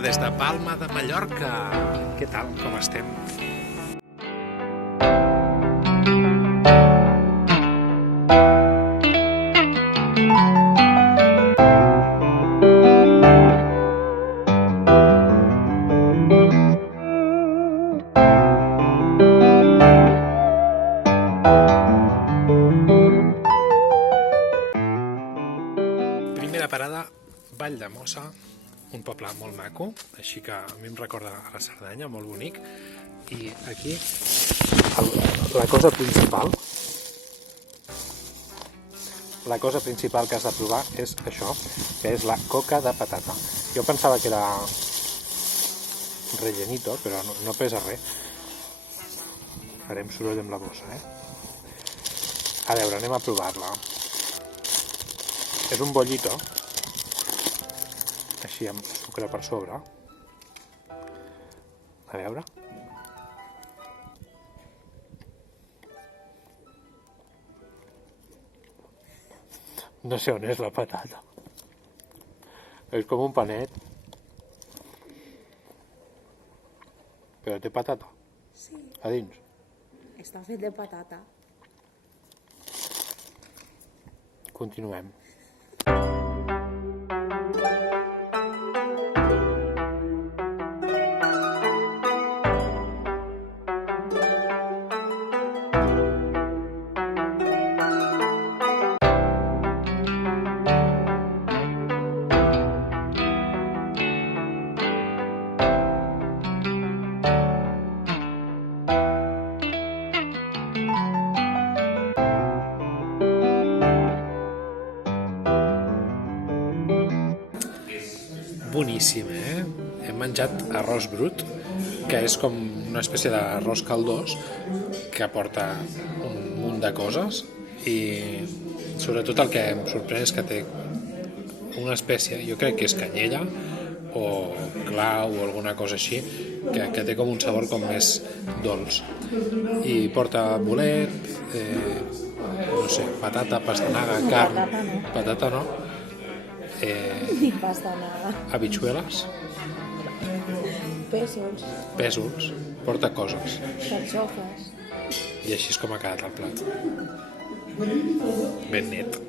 directe des de Palma de Mallorca. Què tal? Com estem? Primera parada, Valldemossa, un poble molt maco, així que a mi em recorda a la Cerdanya, molt bonic. I aquí la cosa principal que has de provar és això, que és la coca de patata. Jo pensava que era rellenito, però no pesa res. Farem soroll amb la bossa, A veure, anem a provar-la. És un bollito, així amb sucre per sobre. A veure. No sé on és la patata. És com un panet. Però té patata? Sí. A dins? Està fet de patata. Continuem. Boníssim, Hem menjat arròs brut, que és com una espècie d'arròs caldós que porta un munt de coses i sobretot el que em sorprèn és que té una espècie, jo crec que és canyella o clau o alguna cosa així, que té com un sabor com més dolç. I porta bolet, no sé, patata, pastanaga, carn... Patata no. Ni pastanaga. Habichuelas, pèsols, porta coses. Carxofes. I així és com ha quedat el plat. Ben net.